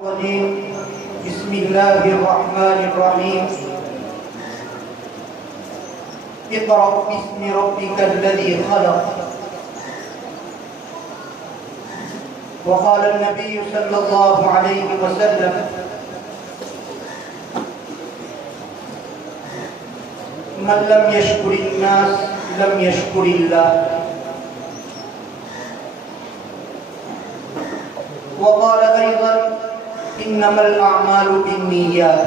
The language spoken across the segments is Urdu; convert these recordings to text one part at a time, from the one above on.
بسم الله الرحمن الرحيم اقرأ باسم ربك الذي خلق وقال النبي صلى الله عليه وسلم من لم يشكر الناس لم يشكر الله وقال أيضا إنما الأعمال بالنيات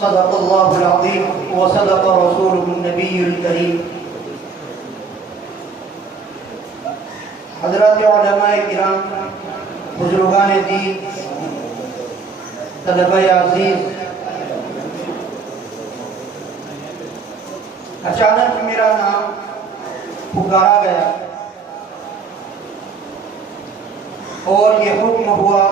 صدق الله العظيم وصدق رسوله النبي الكريم حضرات علماء کرام، بزرگان دین، طلبہ عزیز، اچانک میرا نام پکارا گیا اور یہ حکم ہوا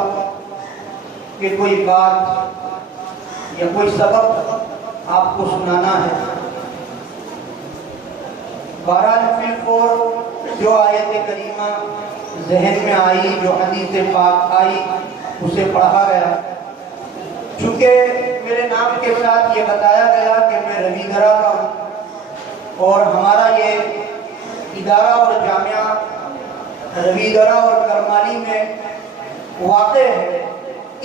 کہ کوئی بات یا کوئی سبق آپ کو سنانا ہے۔ بہرحال فی جو آیت کریمہ ذہن میں آئی، جو حدیث پاک آئی، اسے پڑھا گیا۔ چونکہ میرے نام کے ساتھ یہ بتایا گیا کہ میں رویدھرا کا ہوں اور ہمارا یہ ادارہ اور جامعہ رویدھرا اور کرمالی میں واقع ہے،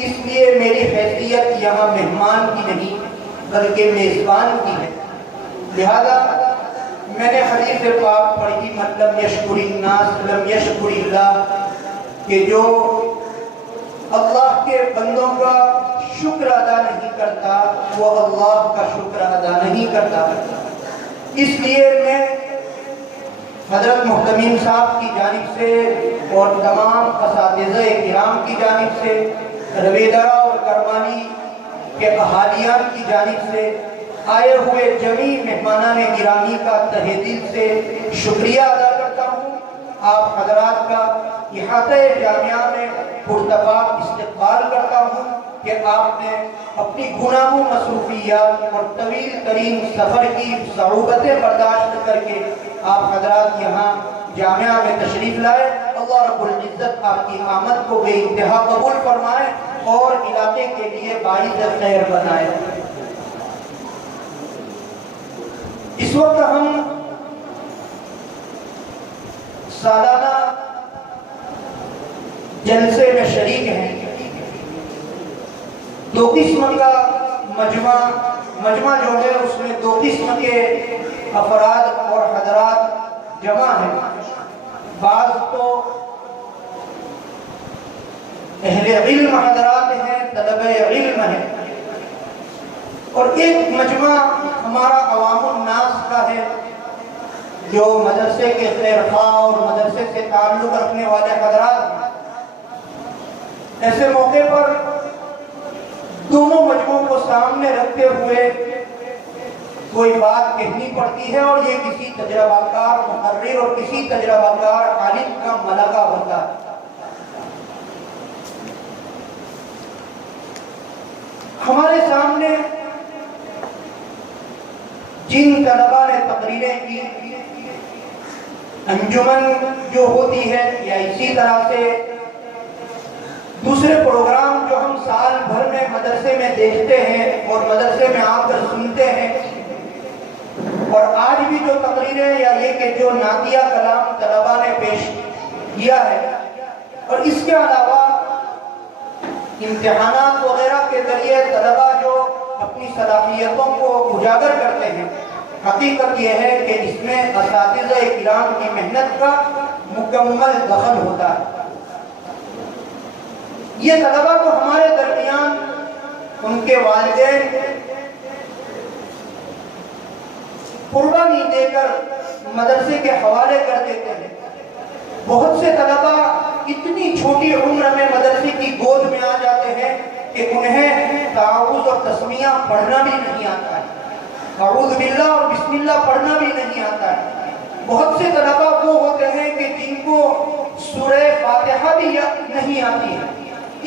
اس لیے میری حیثیت یہاں مہمان کی نہیں بلکہ میزبان کی ہے۔ لہذا میں نے حدیث پاک پڑھی من لم یشکر الناس لم یشکر اللہ، کہ جو اللہ کے بندوں کا شکر ادا نہیں کرتا وہ اللہ کا شکر ادا نہیں کرتا۔ اس لیے میں حضرت محتمین صاحب کی جانب سے اور تمام اساتذہ کرام کی جانب سے، رویدھرا اور کرمانی کے احالیان کی جانب سے، آئے ہوئے جمیع مہمانان گرامی کا تہہ دل سے شکریہ ادا کرتا ہوں۔ آپ حضرات کا احاطہ جامعہ میں پرتپاک استقبال کرتا ہوں کہ آپ نے اپنی گناہوں مصروفیات اور طویل ترین سفر کی صعوبتیں برداشت کر کے آپ حضرات یہاں جامعہ میں تشریف لائے۔ اللہ رب العزت آپ کی آمد کو بے انتہا قبول فرمائے اور علاقے کے لیے باعث خیر بنائے۔ اس وقت ہم سالانہ جلسے میں شریک ہیں۔ دو قسم کا مجمع جو ہے اس میں دو قسم کے افراد اور حضرات جمع ہیں۔ بعض تو اہل علم حضرات ہیں، طلبہ علم ہیں، اور ایک مجمع ہمارا عوام الناس کا ہے جو مدرسے کے خیر خواہ اور مدرسے سے تعلق رکھنے والے حضرات ہیں۔ ایسے موقع پر دونوں مجموعوں کو سامنے رکھتے ہوئے کوئی بات کہنی پڑتی ہے اور یہ کسی تجربہ کار محرر اور کسی تجربہ کار عالم کا ملکہ ہوتا ہے۔ ہمارے سامنے جن طلباء نے تقریریں کی، انجمن جو ہوتی ہے یا اسی طرح سے دوسرے پروگرام جو ہم سال بھر میں مدرسے میں دیکھتے ہیں اور مدرسے میں آ کر سنتے ہیں، اور آج بھی جو تقریریں یا یہ کہ جو نعتیہ کلام طلباء نے پیش کیا ہے، اور اس کے علاوہ امتحانات وغیرہ کے ذریعے طلباء جو اپنی صلاحیتوں کو اجاگر کرتے ہیں، حقیقت یہ ہے کہ اس میں اساتذہ کرام کی محنت کا مکمل دخل ہوتا ہے۔ یہ طلباء کو ہمارے درمیان ان کے والدین قربانی دے کر مدرسے کے حوالے کر دیتے ہیں۔ بہت سے طلباء اتنی چھوٹی عمر میں مدرسے کی گود میں آ جاتے ہیں کہ انہیں تعاوذ اور تسمیہ پڑھنا بھی نہیں آتا ہے، اعوذ باللہ اور بسم اللہ پڑھنا بھی نہیں آتا ہے۔ بہت سے طلباء وہ ہوتے ہیں کہ جن کو سورہ فاتحہ بھی نہیں آتی ہے۔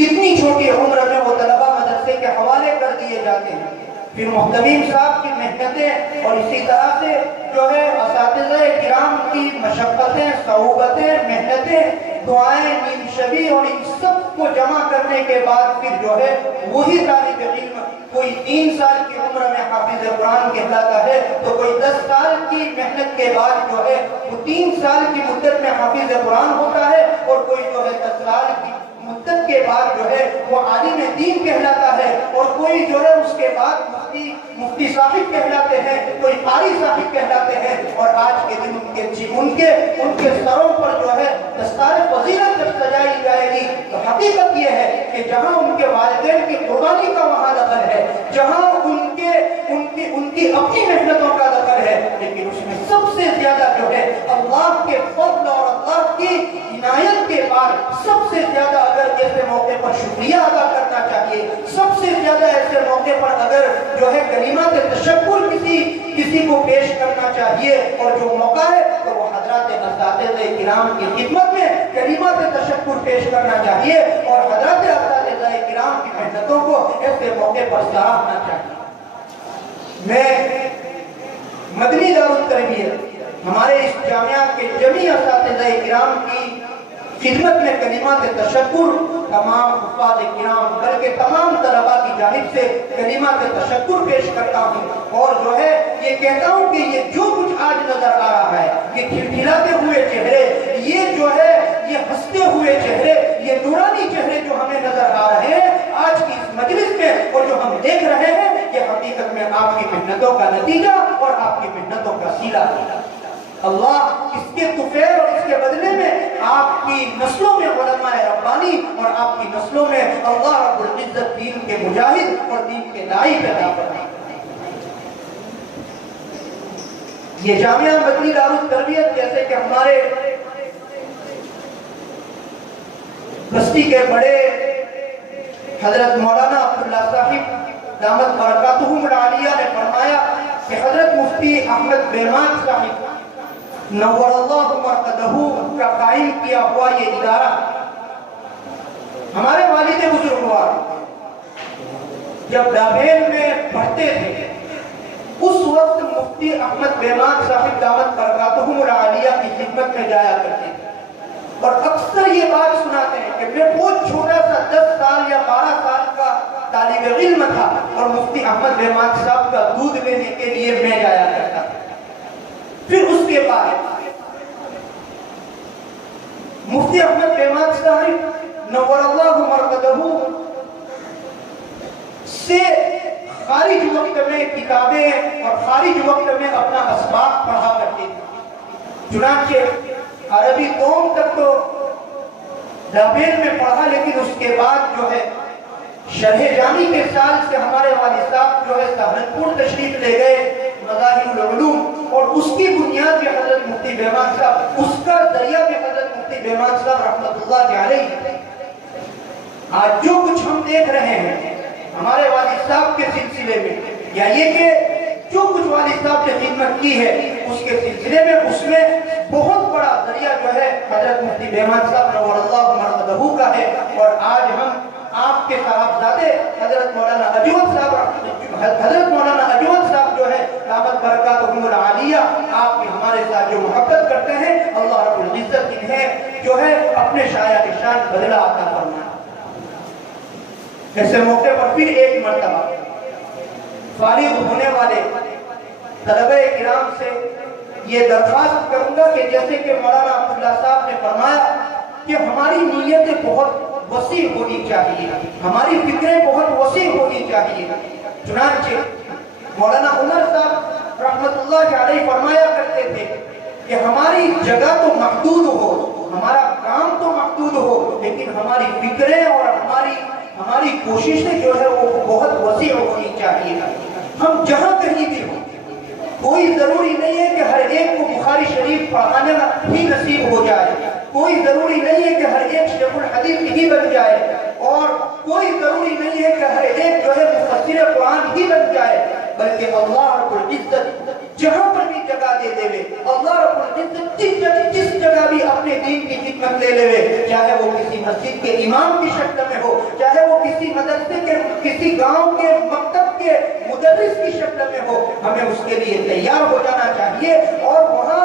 اتنی چھوٹی عمر میں وہ طلباء مدرسے کے حوالے کر دیے جاتے ہیں۔ پھر محتمین صاحب کی محنتیں اور اسی طرح سے جو ہے اساتذہ کرام کی مشقتیں، صعوبتیں، محنتیں دعائیں نیم شبی اور ان سب کو جمع کرنے کے بعد پھر جو ہے وہی طالب علم کوئی 3 سال کی عمر میں حافظ قرآن کہلاتا ہے تو کوئی 10 سال کی محنت کے بعد جو ہے وہ 3 سال کی مدت میں حافظ قرآن ہوتا ہے، اور کوئی جو ہے 10 سال کی مدت کے بعد جو ہے وہ عالم دین کہلاتا ہے، اور کوئی جو ہے اس کے بعد مفتی صاحب کہلاتے ہیں، کوئی قاری صاحب کہلاتے ہیں، اور آج کے دن ان کے سروں پر جو ہے دستار فضیلت جب سجائی جائے گی تو حقیقت یہ ہے کہ جہاں ان کے والدین کی قربانی کا وہاں دخل ہے، جہاں ان کی اپنی محنتوں کا دخل ہے، لیکن اس میں سب سے زیادہ جو ہے اللہ کے فضل اور اللہ کی عنایت کے بعد سب سے زیادہ اگر ایسے موقع پر شکریہ ادا کرنا چاہیے، سب سے زیادہ ایسے موقع پر اگر جو ہے کلمات تشکر کسی کو پیش کرنا چاہیے، اور جو موقع ہے تو وہ حضرات اساتذہ کرام کی خدمت میں کلمات تشکر پیش کرنا چاہیے، اور حضرات اساتذہ کرام کی محنتوں کو ایسے موقع پر سراہنا چاہیے۔ میں مدنی دارالتربیت ہمارے اس جامعہ کے جمیع اساتذہ کرام کی خدمت میں کلمات تشکر تمام حفاظ کرام بلکہ تمام طلباء کی جانب سے کلمات تشکر پیش کرتا ہوں، اور جو ہے یہ کہتا ہوں کہ یہ جو کچھ آج نظر آ رہا ہے، یہ کھلکھلاتے ہوئے چہرے، یہ جو ہے یہ ہنستے ہوئے چہرے، یہ نورانی چہرے جو ہمیں نظر آ رہے ہیں آج کی اس مجلس میں، اور جو ہم دیکھ رہے ہیں، یہ حقیقت میں آپ کی محنتوں کا نتیجہ اور آپ کی محنتوں کا صلہ ہے۔ اللہ اس کے طفیل اور اس کے بدلے میں آپ کی نسلوں میں علماء ربانی اور آپ کی نسلوں میں اللہ رب العزت دین کے مجاہد اور دین کے داعی پیدا کریں۔ یہ جامعہ مدنی دارالتربیت جیسے کہ ہمارے بستی کے بڑے حضرت مولانا عبداللہ صاحب دامت برکاتہم العالیہ نے فرمایا کہ حضرت مفتی احمد بیمات صاحب نور اللہ مرقدہ کا قائم کیا ہوا یہ ادارہ ہمارے والد بزرگوار جب ڈابھیل میں پڑھتے تھے اس وقت مفتی احمد بیمات صاحب دامت برکاتہم العالیہ کی خدمت میں جایا کرتے تھے، اور اکثر یہ بات سناتے ہیں کہ میں بہت چھوٹا سا 10 سال یا 12 سال کا طالب علم تھا اور مفتی احمد بیمات صاحب کا دودھ لینے کے لیے میں جایا کرتا تھا۔ پھر اس کے بعد مفتی احمد بیمات صاحب نور اللہ مرقدہ سے خارج وقت میں کتابیں اور خارج وقت میں اپنا اسباق پڑھا کرتے تھے، چنانچہ عربی قوم تک تو ڈابھیل میں پڑھا، لیکن اس کے بعد جو ہے شرح جامی کے سال سے ہمارے والد صاحب جو ہے سہارنپور تشریف لے گئے مظاہر العلوم، اور اس کی بنیاد بھی حضرت مفتی بیمات صاحب، اس کا ذریعہ بھی حضرت مفتی بیمات صاحب رحمت اللہ علیہ۔ آج جو کچھ ہم دیکھ رہے ہیں ہمارے والد صاحب کے سلسلے میں، یا یہ کہ جو کچھ والد صاحب نے خدمت کی ہے اس کے سلسلے میں، اس میں بہت بڑا ذریعہ جو ہے حضرت مفتی بیمات صاحب نور اللہ مرقدہ کا ہے، اور آج ہم آپ کے صاحبزادے حضرت مولانا اجود صاحب جو ہے دامت برکاتہم العالیہ آپ کی ہمارے ساتھ جو محبت کرتے ہیں، اللہ رب العزت انہیں جو ہے اپنے شایع شان بدلہ عطا فرمائے۔ ایسے موقع پر پھر ایک مرتبہ فارغ ہونے والے طلبہ کرام سے یہ درخواست کروں گا کہ جیسے کہ مولانا عبداللہ صاحب نے فرمایا کہ ہماری نیتیں بہت وسیع ہونی چاہیے، ہماری فکریں بہت وسیع ہونی چاہیے، چنانچہ مولانا عمر صاحب رحمت اللہ علیہ فرمایا کرتے تھے کہ ہماری جگہ تو محدود ہو، ہمارا کام تو محدود ہو، لیکن ہماری فکریں اور ہماری کوششیں جو ہے وہ بہت وسیع ہونی چاہیے۔ ہم جہاں کہیں بھی ہوں، کوئی ضروری نہیں ہے کہ ہر ایک کو بخاری شریف پڑھانا ہی نصیب ہو جائے، کوئی ضروری نہیں ہے کہ ہر ایک شیخ الحدیث ہی بن جائے، اور کوئی ضروری نہیں ہے کہ ہر ایک جو ہے مفسر قرآن ہی بن جائے، بلکہ اللہ رب العزت جہاں پر بھی جگہ دے دے، اللہ رب العزت جس جگہ بھی اپنے دین کی خدمت لے لے، چاہے وہ کسی مسجد کے امام کی شکل میں ہو، چاہے وہ کسی مدرسے کے کسی گاؤں کے مکتب کے مدرس کی شکل میں ہو، ہمیں اس کے لیے تیار ہو جانا چاہیے، اور وہاں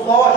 100